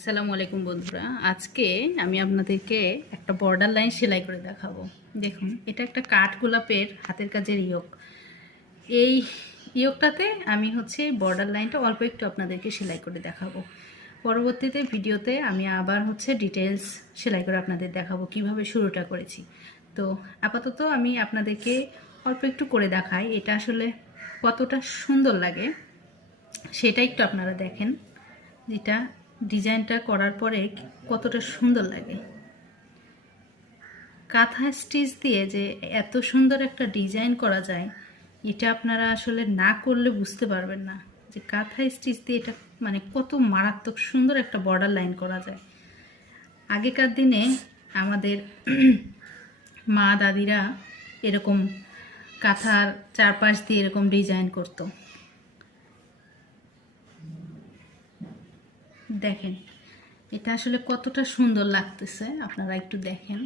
আসসালামু আলাইকুম বন্ধুরা, আজকে আমি আপনাদেরকে একটা বর্ডার লাইন সেলাই করে দেখাবো। দেখুন, এটা একটা কাঠ গোলাপের হাতের কাজের ইয়োগ। এই ইয়োগটাতে আমি বর্ডার লাইনটা অল্প একটু আপনাদেরকে সেলাই করে দেখাবো। পরবর্তীতে ভিডিওতে আমি আবার ডিটেলস সেলাই করে আপনাদের দেখাবো কিভাবে শুরুটা করেছি। তো আপাতত আমি আপনাদেরকে অল্প একটু করে দেখাই, এটা আসলে কতটা সুন্দর লাগে সেটা একটু আপনারা দেখেন। যেটা ডিজাইনটা করার পরে কতটা সুন্দর লাগে। কাঁথা স্টিচ দিয়ে যে এত সুন্দর একটা ডিজাইন করা যায়, এটা আপনারা আসলে না করলে বুঝতে পারবেন না যে কাঁথা স্টিচ দিয়ে এটা কত মারাত্মক সুন্দর একটা বর্ডার লাইন করা যায়। আগেকার দিনে আমাদের মা দাদিরা এরকম কাঁথার চারপাশ দিয়ে এরকম ডিজাইন করতো। দেখেন এটা আসলে কতটা সুন্দর লাগতেছে, আপনারা একটু দেখেন।